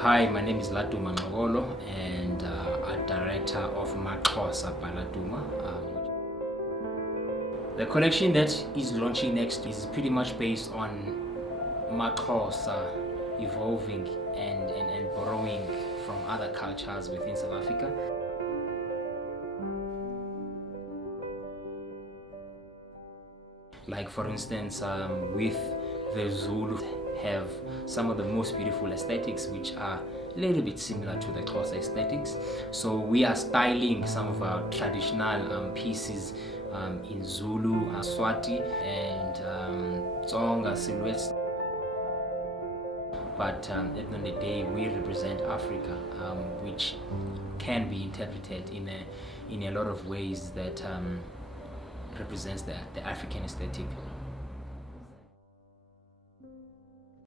Hi, my name is Laduma Nicol and a director of MaXhosa by Laduma. The collection that is launching next is pretty much based on MaXhosa evolving and borrowing from other cultures within South Africa. Like for instance, with the Zulu have some of the most beautiful aesthetics which are a little bit similar to the Xhosa aesthetics. So we are styling some of our traditional pieces in Zulu, Swati and Tsonga silhouettes. But at the end of the day, we represent Africa, which can be interpreted in a lot of ways that represents the African aesthetic.